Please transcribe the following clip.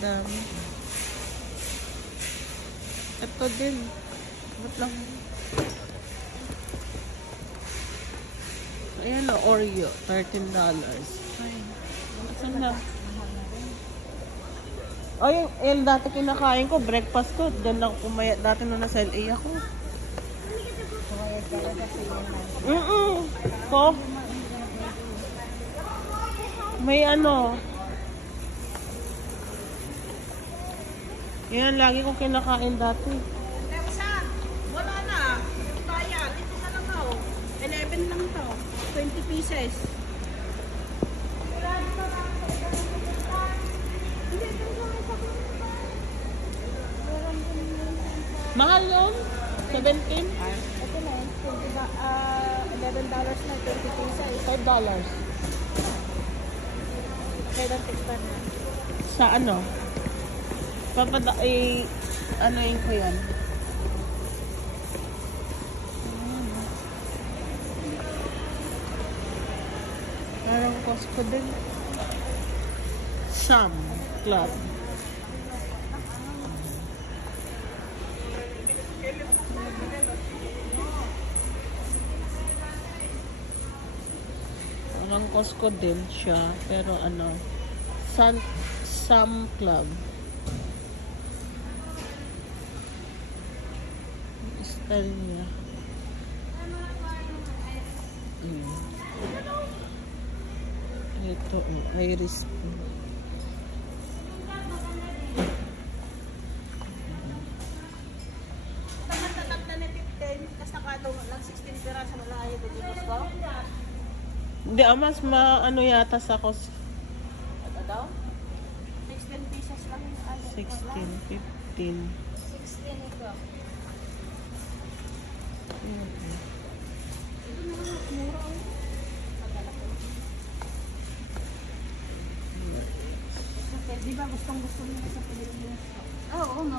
Dami. Ito din. Ba't lang? Ayan o, Oreo. $13. Ay, saan na? O, yung dati kinakain ko, breakfast ko. Doon lang kumaya. Dati nung nasa LA ako. Ko? May ano. Yan, lagi kong kinakain dati. Wala na. Bayan. Ito na lang ako. 11 lang to. 20 pieces. Mahal yun? 17? Ito na. $11 na. 20 pieces. $5. Okay, don't take pa na. Sa ano? Ano yun ko yan? Parang Costco din. Sam Club. Parang Costco din siya. Pero ano, Sam Club. Style niya. Ito, Iris. Tamat na 15. Tapos nakatong lang 16 pera sa malayo. Dito ko. Hindi, mas maano yata sa cost. Ano daw? 16 pieces lang. 16, 15. 16 ito. Di ba gustong-gusto niya sa Pilipinas? Oo, nga.